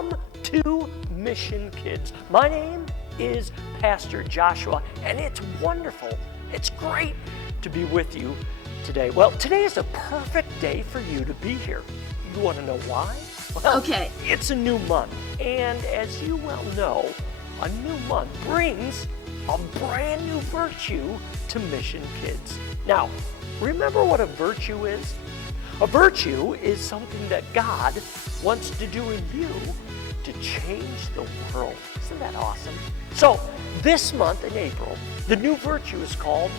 welcome to Mission Kids. My name is Pastor Joshua, and it's wonderful, it's great to be with you today. Well, today is a perfect day for you to be here. You want to know why? Well, Okay. It's a new month, and as you well know, a new month brings a brand new virtue to Mission Kids. Now, remember what a virtue is? A virtue is something that God wants to do in you to change the world. Isn't that awesome? So, this month in April, the new virtue is called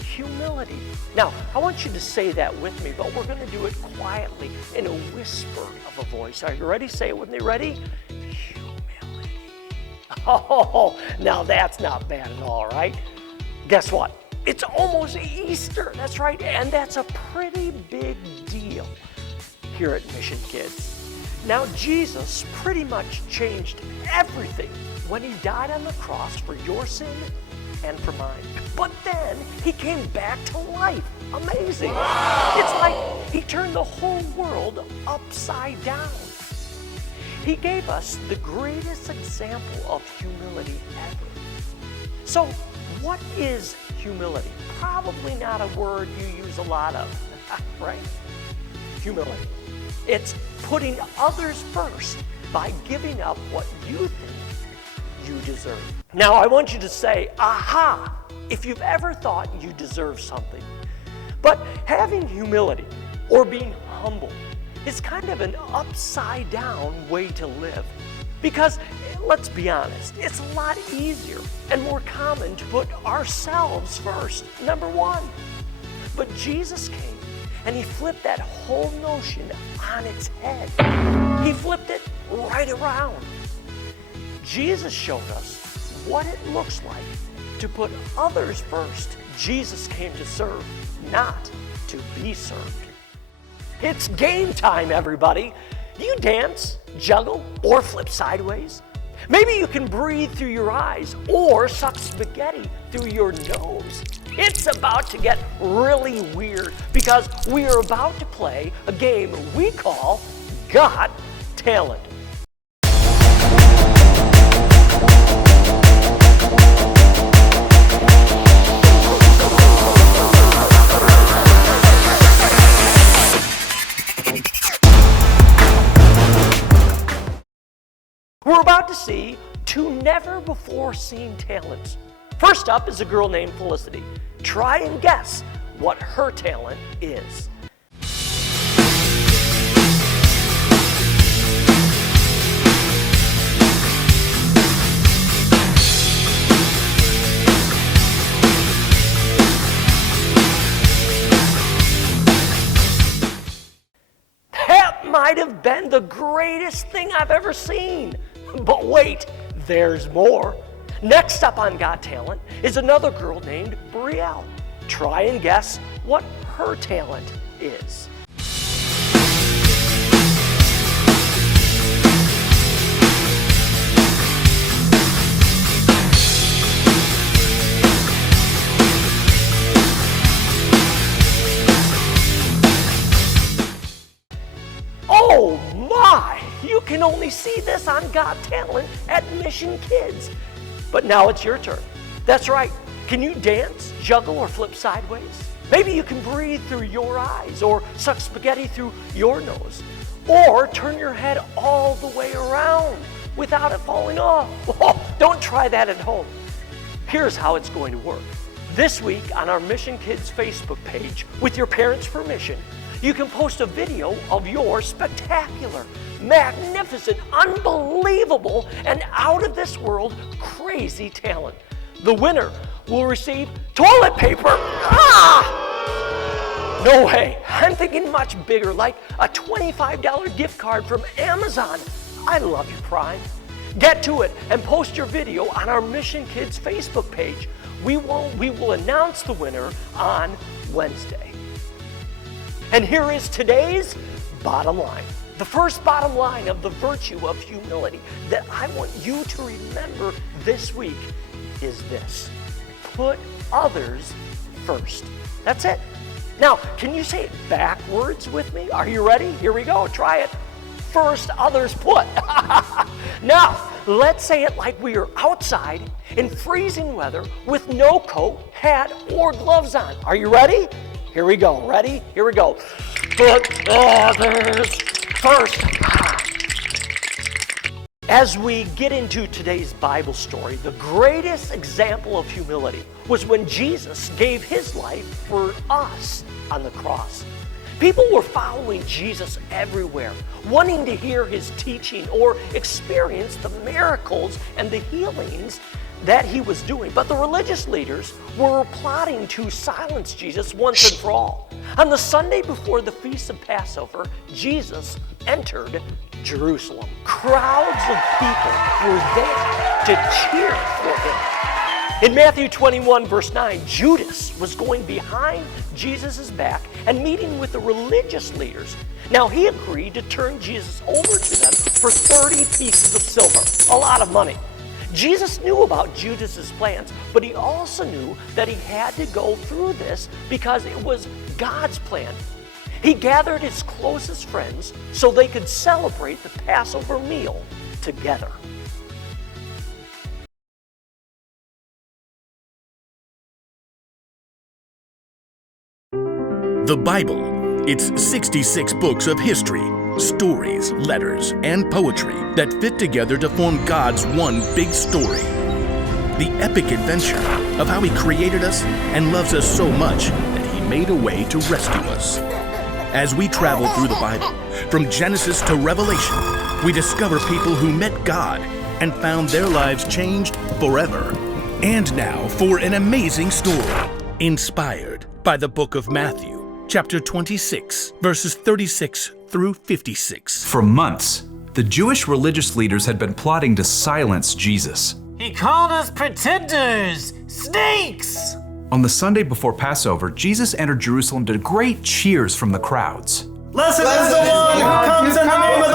humility. Now, I want you to say that with me, but we're going to do it quietly in a whisper of a voice. Are you ready? Say it with me. Ready? Humility. Oh, now that's not bad at all, right? Guess what? It's almost Easter. That's right. And that's a pretty big deal here at Mission Kids. Now, Jesus pretty much changed everything when he died on the cross for your sin and for mine. But then he came back to life. Amazing. Wow. It's like he turned the whole world upside down. He gave us the greatest example of humility ever. So, what is humility? Probably not a word you use a lot of, right? Humility. It's putting others first by giving up what you think you deserve. Now, I want you to say, aha, if you've ever thought you deserve something. But having humility or being humble is kind of an upside down way to live. Because, let's be honest, it's a lot easier and more common to put ourselves first, number one. But Jesus came and he flipped that whole notion on its head. He flipped it right around. Jesus showed us what it looks like to put others first. Jesus came to serve, not to be served. It's game time, everybody. You dance, juggle, or flip sideways. Maybe you can breathe through your eyes or suck spaghetti through your nose. It's about to get really weird because we are about to play a game we call Got Talent. We're about to see two never-before-seen talents. First up is a girl named Felicity. Try and guess what her talent is. That might have been the greatest thing I've ever seen. But wait, there's more. Next up on Got Talent is another girl named Brielle. Try and guess what her talent is. Oh my! You can only see this on Got Talent at Mission Kids. But now it's your turn. That's right. Can you dance, juggle, or flip sideways? Maybe you can breathe through your eyes or suck spaghetti through your nose. Or turn your head all the way around without it falling off. Oh, don't try that at home. Here's how it's going to work. This week on our Mission Kids Facebook page, with your parents' permission, you can post a video of your spectacular, magnificent, unbelievable, and out of this world crazy talent. The winner will receive toilet paper. Ah! No way. I'm thinking much bigger, like a $25 gift card from Amazon. I love you, Prime. Get to it and post your video on our Mission Kids Facebook page. We will announce the winner on Wednesday. And here is today's bottom line. The first bottom line of the virtue of humility that I want you to remember this week is this: put others first. That's it. Now, can you say it backwards with me? Are you ready? Here we go. Try it. First, others put. Now, let's say it like we are outside in freezing weather with no coat, hat, or gloves on. Are you ready? Here we go. Ready? Here we go. Foot others first. As we get into today's Bible story, the greatest example of humility was when Jesus gave his life for us on the cross. People were following Jesus everywhere, wanting to hear his teaching or experience the miracles and the healings that he was doing. But the religious leaders were plotting to silence Jesus once and for all. On the Sunday before the Feast of Passover, Jesus entered Jerusalem. Crowds of people were there to cheer for him. In Matthew 21, verse 9, Judas was going behind Jesus' back and meeting with the religious leaders. Now, he agreed to turn Jesus over to them for 30 pieces of silver, a lot of money. Jesus knew about Judas's plans, but he also knew that he had to go through this because it was God's plan. He gathered his closest friends so they could celebrate the Passover meal together. The Bible, it's 66 books of history, stories, letters, and poetry that fit together to form God's one big story. The epic adventure of how he created us and loves us so much that he made a way to rescue us. As we travel through the Bible, from Genesis to Revelation, we discover people who met God and found their lives changed forever. And now for an amazing story, inspired by the book of Matthew, chapter 26, verses 36 through 56. For months, the Jewish religious leaders had been plotting to silence Jesus. He called us pretenders, snakes! On the Sunday before Passover, Jesus entered Jerusalem to great cheers from the crowds. Blessed is the one who comes in the name of the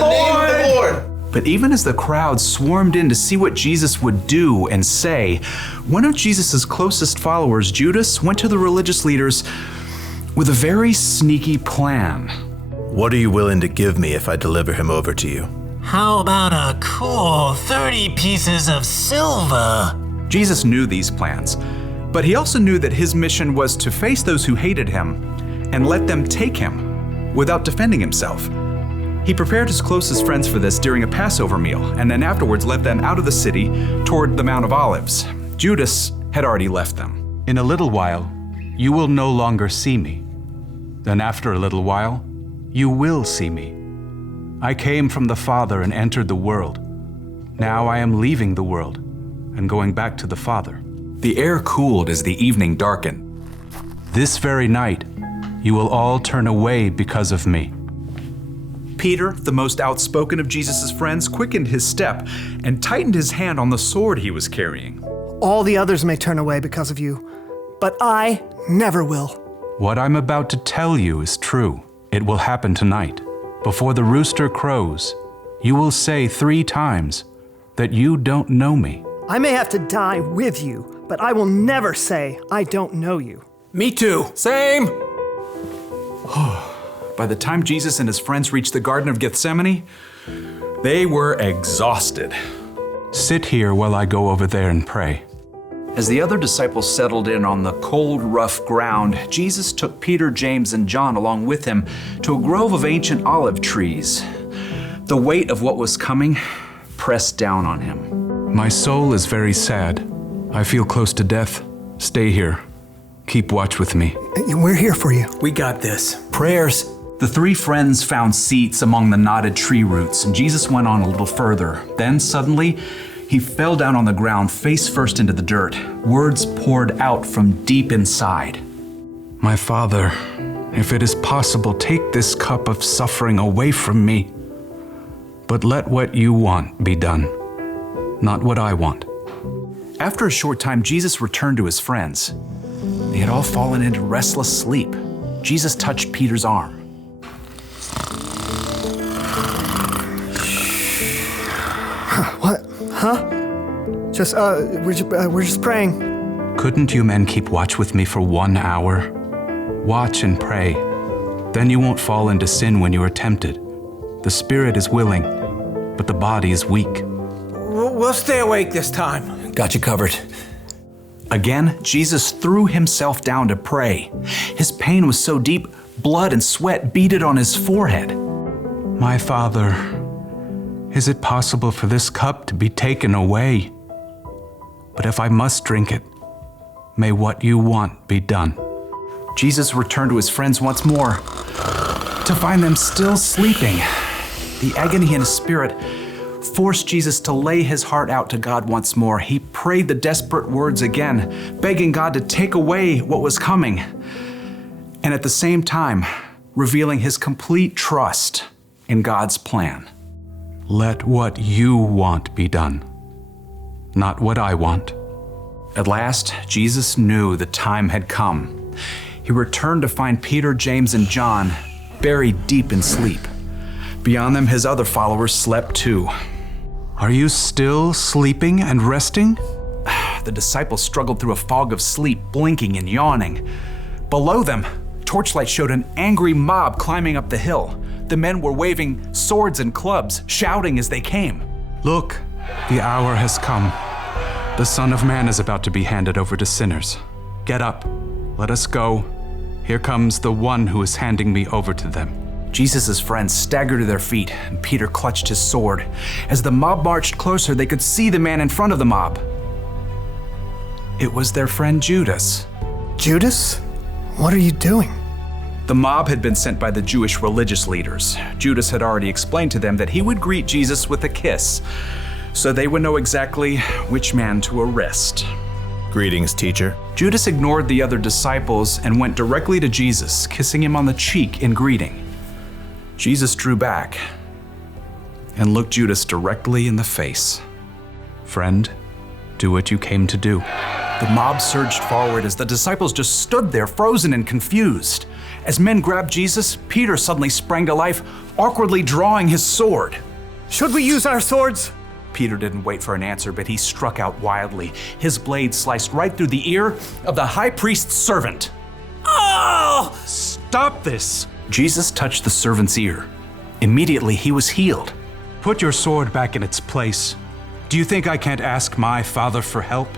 Lord! But even as the crowd swarmed in to see what Jesus would do and say, one of Jesus' closest followers, Judas, went to the religious leaders with a very sneaky plan. What are you willing to give me if I deliver him over to you? How about a cool 30 pieces of silver? Jesus knew these plans, but he also knew that his mission was to face those who hated him and let them take him without defending himself. He prepared his closest friends for this during a Passover meal, and then afterwards led them out of the city toward the Mount of Olives. Judas had already left them. In a little while, you will no longer see me. Then after a little while, you will see me. I came from the Father and entered the world. Now I am leaving the world and going back to the Father. The air cooled as the evening darkened. This very night, you will all turn away because of me. Peter, the most outspoken of Jesus' friends, quickened his step and tightened his hand on the sword he was carrying. All the others may turn away because of you, but I never will. What I'm about to tell you is true. It will happen tonight. Before the rooster crows, you will say 3 times that you don't know me. I may have to die with you, but I will never say I don't know you. Me too. Same. By the time Jesus and his friends reached the Garden of Gethsemane, they were exhausted. Sit here while I go over there and pray. As the other disciples settled in on the cold, rough ground, Jesus took Peter, James, and John along with him to a grove of ancient olive trees. The weight of what was coming pressed down on him. My soul is very sad. I feel close to death. Stay here. Keep watch with me. We're here for you. We got this. Prayers. The 3 friends found seats among the knotted tree roots, and Jesus went on a little further. Then suddenly, he fell down on the ground, face first into the dirt. Words poured out from deep inside. My Father, if it is possible, take this cup of suffering away from me. But let what you want be done, not what I want. After a short time, Jesus returned to his friends. They had all fallen into restless sleep. Jesus touched Peter's arm. What? Huh? We're just praying. Couldn't you men keep watch with me for 1 hour? Watch and pray. Then you won't fall into sin when you are tempted. The spirit is willing, but the body is weak. We'll stay awake this time. Got you covered. Again, Jesus threw himself down to pray. His pain was so deep, blood and sweat beaded on his forehead. My Father, is it possible for this cup to be taken away? But if I must drink it, may what you want be done. Jesus returned to his friends once more, to find them still sleeping. The agony in his spirit forced Jesus to lay his heart out to God once more. He prayed the desperate words again, begging God to take away what was coming, and at the same time, revealing his complete trust in God's plan. Let what you want be done, not what I want. At last, Jesus knew the time had come. He returned to find Peter, James, and John buried deep in sleep. Beyond them, his other followers slept too. Are you still sleeping and resting? The disciples struggled through a fog of sleep, blinking and yawning. Below them, torchlight showed an angry mob climbing up the hill. The men were waving swords and clubs, shouting as they came. Look, the hour has come. The Son of Man is about to be handed over to sinners. Get up, let us go. Here comes the one who is handing me over to them. Jesus' friends staggered to their feet, and Peter clutched his sword. As the mob marched closer, they could see the man in front of the mob. It was their friend Judas. Judas? What are you doing? The mob had been sent by the Jewish religious leaders. Judas had already explained to them that he would greet Jesus with a kiss, so they would know exactly which man to arrest. Greetings, teacher. Judas ignored the other disciples and went directly to Jesus, kissing him on the cheek in greeting. Jesus drew back and looked Judas directly in the face. Friend, do what you came to do. The mob surged forward as the disciples just stood there, frozen and confused. As men grabbed Jesus, Peter suddenly sprang to life, awkwardly drawing his sword. Should we use our swords? Peter didn't wait for an answer, but he struck out wildly. His blade sliced right through the ear of the high priest's servant. Oh! Stop this! Jesus touched the servant's ear. Immediately, he was healed. Put your sword back in its place. Do you think I can't ask my Father for help?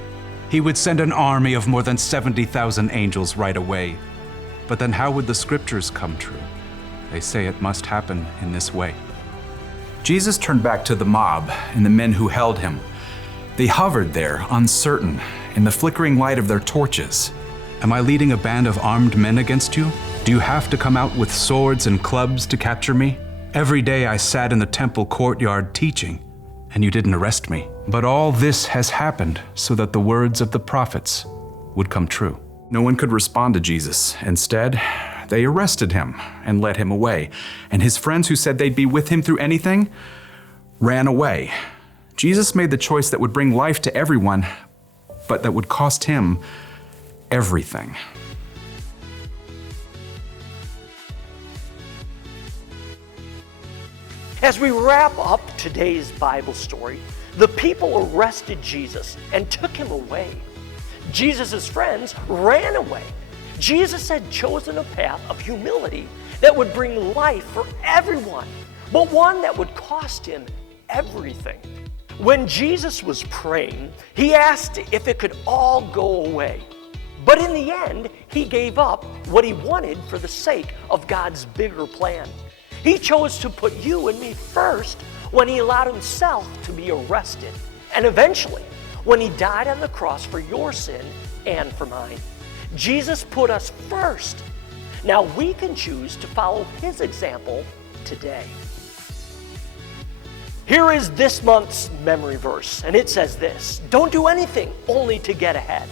He would send an army of more than 70,000 angels right away. But then how would the scriptures come true? They say it must happen in this way. Jesus turned back to the mob and the men who held him. They hovered there, uncertain, in the flickering light of their torches. Am I leading a band of armed men against you? Do you have to come out with swords and clubs to capture me? Every day I sat in the temple courtyard teaching, and you didn't arrest me. But all this has happened so that the words of the prophets would come true. No one could respond to Jesus. Instead, they arrested him and led him away. And his friends who said they'd be with him through anything ran away. Jesus made the choice that would bring life to everyone, but that would cost him everything. As we wrap up today's Bible story, the people arrested Jesus and took him away. Jesus' friends ran away. Jesus had chosen a path of humility that would bring life for everyone, but one that would cost him everything. When Jesus was praying, he asked if it could all go away. But in the end, he gave up what he wanted for the sake of God's bigger plan. He chose to put you and me first when he allowed himself to be arrested, and eventually when he died on the cross for your sin and for mine. Jesus put us first. Now we can choose to follow his example today. Here is this month's memory verse, and it says this: don't do anything only to get ahead.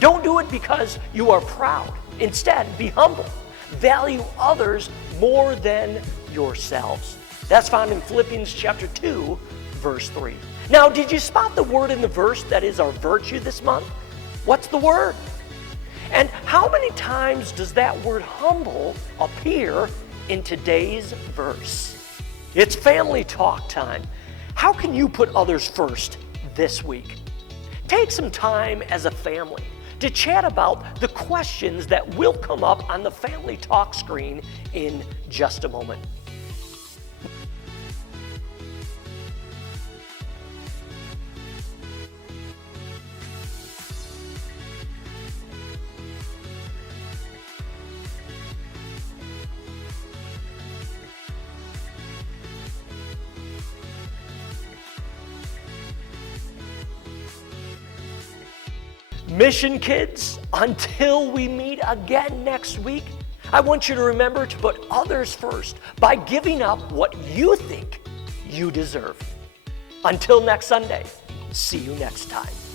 Don't do it because you are proud. Instead, be humble. Value others more than yourselves. That's found in Philippians chapter 2, verse 3. Now, did you spot the word in the verse that is our virtue this month? What's the word? And how many times does that word humble appear in today's verse? It's family talk time. How can you put others first this week? Take some time as a family to chat about the questions that will come up on the family talk screen in just a moment. Mission Kids, until we meet again next week, I want you to remember to put others first by giving up what you think you deserve. Until next Sunday, see you next time.